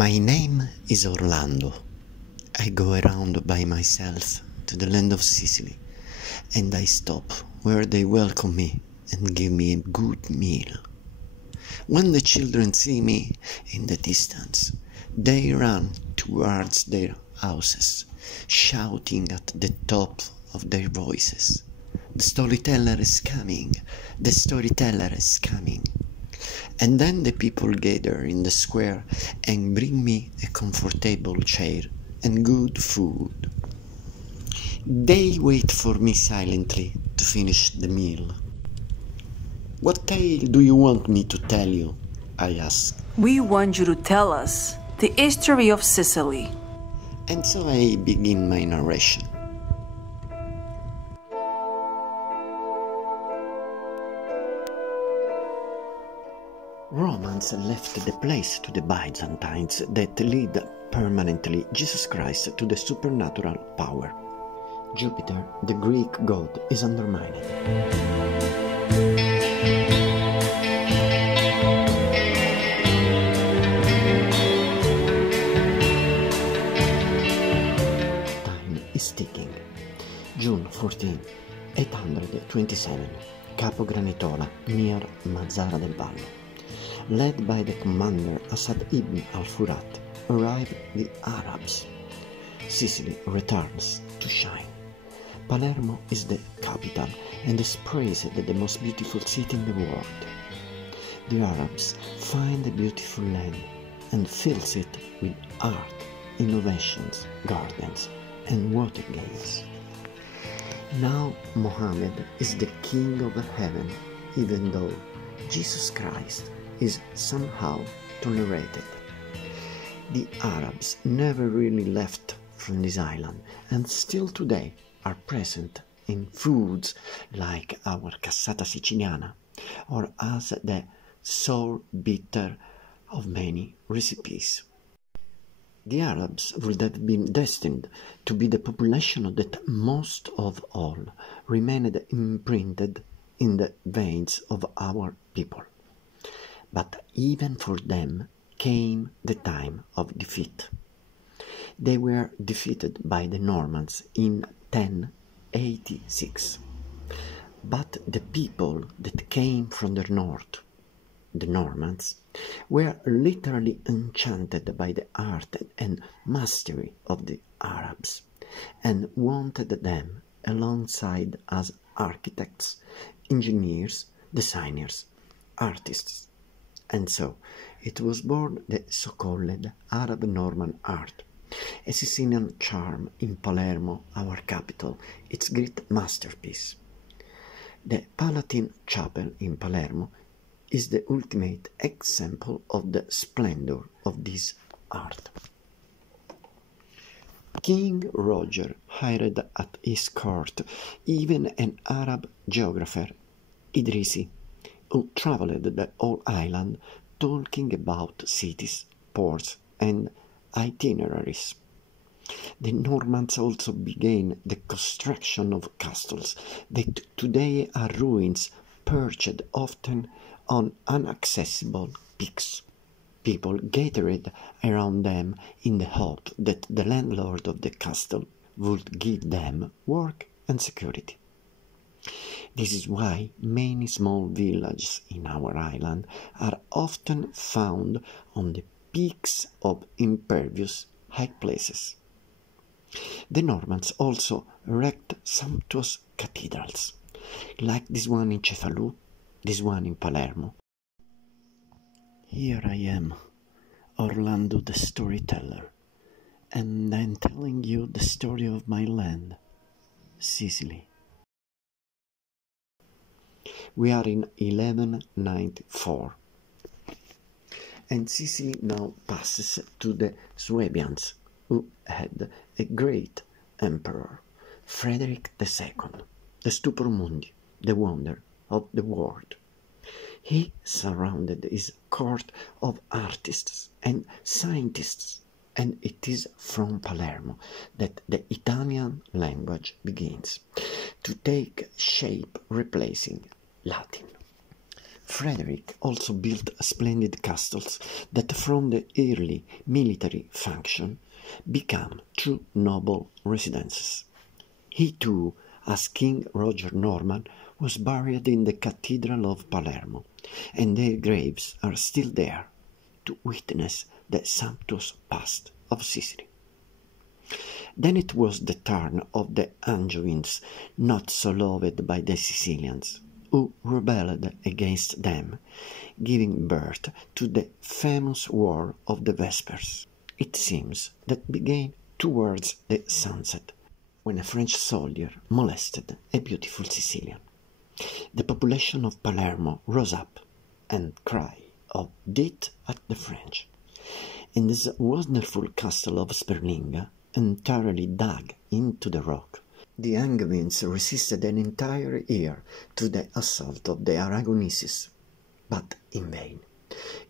My name is Orlando. I go around by myself to the land of Sicily, and I stop where they welcome me and give me a good meal. When the children see me in the distance, they run towards their houses, shouting at the top of their voices, "The storyteller is coming! The storyteller is coming!" And then the people gather in the square and bring me a comfortable chair and good food. They wait for me silently to finish the meal. "What tale do you want me to tell you?" I ask. We want you to tell us the history of Sicily. And so I begin my narration. Romans left the place to the Byzantines that lead permanently Jesus Christ to the supernatural power. Jupiter, the Greek god, is undermined. Time is ticking. June 14, 827, Capo Granitola, near Mazara del Vallo. Led by the commander Asad ibn al-Furat, arrive the Arabs. Sicily returns to shine. Palermo is the capital and is praised the most beautiful city in the world. The Arabs find the beautiful land and fills it with art, innovations, gardens, and water games. Now Mohammed is the king of heaven, even though Jesus Christ is somehow tolerated. The Arabs never really left from this island and still today are present in foods like our cassata siciliana or as the sour bitter of many recipes. The Arabs would have been destined to be the population that most of all remained imprinted in the veins of our people. But even for them came the time of defeat. They were defeated by the Normans in 1086. But the people that came from the north, the Normans, were literally enchanted by the art and mastery of the Arabs and wanted them alongside as architects, engineers, designers, artists. And so it was born the so-called Arab-Norman art, a Sicilian charm in Palermo, our capital, its great masterpiece. The Palatine Chapel in Palermo is the ultimate example of the splendor of this art. King Roger hired at his court even an Arab geographer, Idrisi, who travelled the whole island talking about cities, ports, and itineraries. The Normans also began the construction of castles that today are ruins perched often on inaccessible peaks. People gathered around them in the hope that the landlord of the castle would give them work and security. This is why many small villages in our island are often found on the peaks of impervious high places. The Normans also erected sumptuous cathedrals, like this one in Cefalù, this one in Palermo. Here I am, Orlando the storyteller, and I'm telling you the story of my land, Sicily. We are in 1194, and Sicily now passes to the Swabians, who had a great emperor, Frederick II, the Stupor Mundi, the wonder of the world. He surrounded his court of artists and scientists, and it is from Palermo that the Italian language begins to take shape, replacing Latin. Frederick also built splendid castles that from the early military function became true noble residences. He too, as King Roger Norman, was buried in the Cathedral of Palermo, and their graves are still there to witness the sumptuous past of Sicily. Then it was the turn of the Angevins, not so loved by the Sicilians, who rebelled against them, giving birth to the famous War of the Vespers. It seems that began towards the sunset, when a French soldier molested a beautiful Sicilian. The population of Palermo rose up and cried of "Death at the French!" In this wonderful castle of Sperlinga, entirely dug into the rock, the Angevins resisted an entire year to the assault of the Aragoneses, but in vain.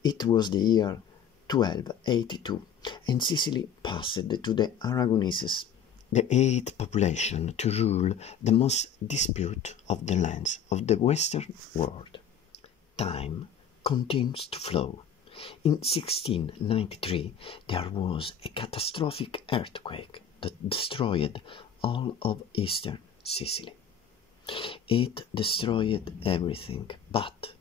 It was the year 1282, and Sicily passed to the Aragoneses, the eighth population to rule the most disputed of the lands of the Western world. Time continues to flow. In 1693 there was a catastrophic earthquake that destroyed all of eastern Sicily. It destroyed everything, but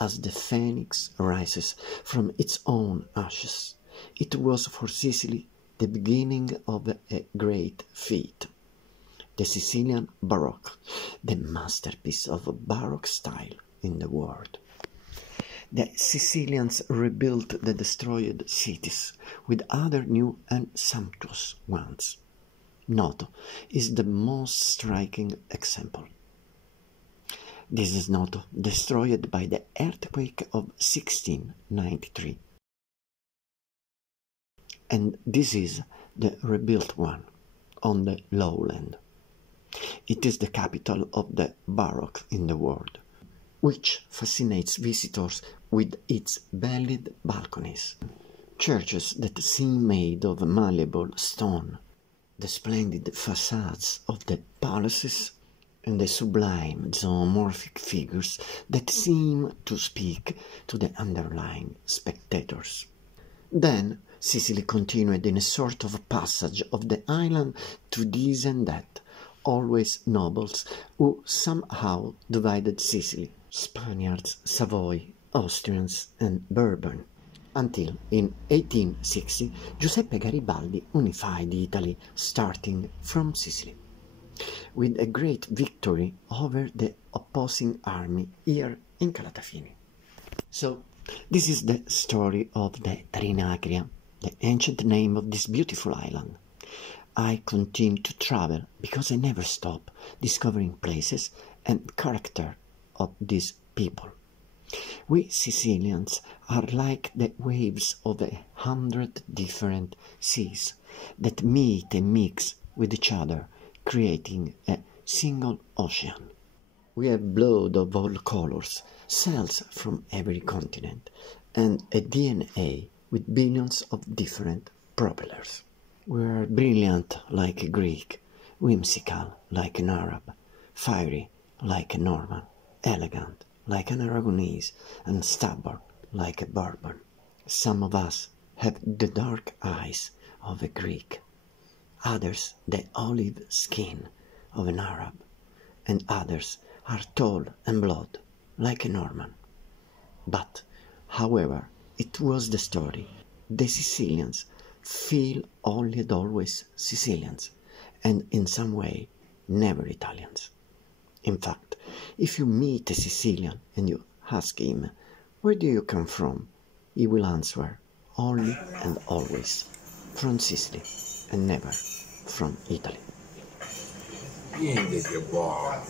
as the phoenix rises from its own ashes, it was for Sicily the beginning of a great feat. The Sicilian Baroque, the masterpiece of Baroque style in the world. The Sicilians rebuilt the destroyed cities with other new and sumptuous ones. Noto is the most striking example. This is Noto, destroyed by the earthquake of 1693. And this is the rebuilt one, on the lowland. It is the capital of the Baroque in the world, which fascinates visitors with its vaulted balconies, churches that seem made of malleable stone, the splendid facades of the palaces, and the sublime zoomorphic figures that seem to speak to the underlying spectators. Then Sicily continued in a sort of passage of the island to this and that, always nobles who somehow divided Sicily, Spaniards, Savoy, Austrians, and Bourbon, until in 1860 Giuseppe Garibaldi unified Italy, starting from Sicily, with a great victory over the opposing army here in Calatafimi. So, this is the story of the Trinacria, the ancient name of this beautiful island. I continue to travel because I never stop discovering places and character of these people. We Sicilians are like the waves of 100 different seas that meet and mix with each other, creating a single ocean. We have blood of all colors, cells from every continent, and a DNA with billions of different propellers. We are brilliant like a Greek, whimsical like an Arab, fiery like a Norman, elegant like an Aragonese, and stubborn like a Bourbon. Some of us have the dark eyes of a Greek, others the olive skin of an Arab, and others are tall and blonde like a Norman. But, however it was the story, the Sicilians feel only and always Sicilians, and in some way never Italians. In fact, if you meet a Sicilian and you ask him, "Where do you come from?" he will answer, only and always from Sicily, and never from Italy. Niente che buono.